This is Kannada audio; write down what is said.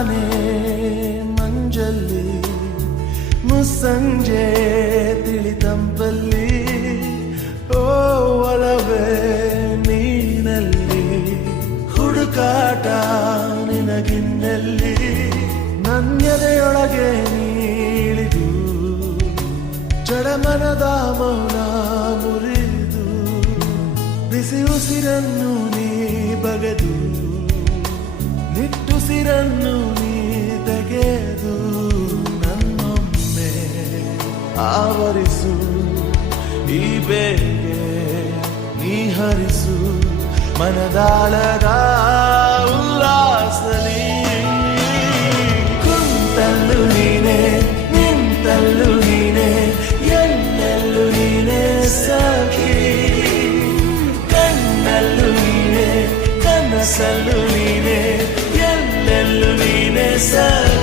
ತಾನೇ ಮಂಜಲ್ಲಿ ಮುಸ್ಸಂಜೆ ತಿಳಿತಂಪಲ್ಲಿ ಓ ಒಲವೇ ನೀನಲ್ಲಿ ಹುಡುಕಾಟ ನಿನಗಿನ್ನಲ್ಲಿ ನನ್ಯದೆಯೊಳಗೆ ನೀಳಿದು ಜಡಮನದ ಮೌನ ಮುರಿದು ಬಿಸಿ ಉಸಿರನ್ನು ನೀ ಬಗೆದು ನಿಟ್ಟುಸಿರನ್ನು ನೀ ತೆಗೆದು ನನ್ನೊಮ್ಮೆ ಆವರಿಸು ಈ ಬೇಗೆ ನೀ ಹರಿಸು ಮನದಾಳದ ಉಲ್ಲಾಸಲಿ ಕುಂತಲ್ಲು ನೀನೆ ನಿಂತಲ್ಲು ನೀನೆ ಎಲ್ಲೆಲ್ಲೂ ನೀನೆ ಸಖಿ ಕಣ್ಣಲ್ಲೂ ನೀನೆ ಕನಸಲ್ಲೂ ನೀನೆ ಎಲ್ಲೆಲ್ಲೂ ನೀನೆ ಸಖಿ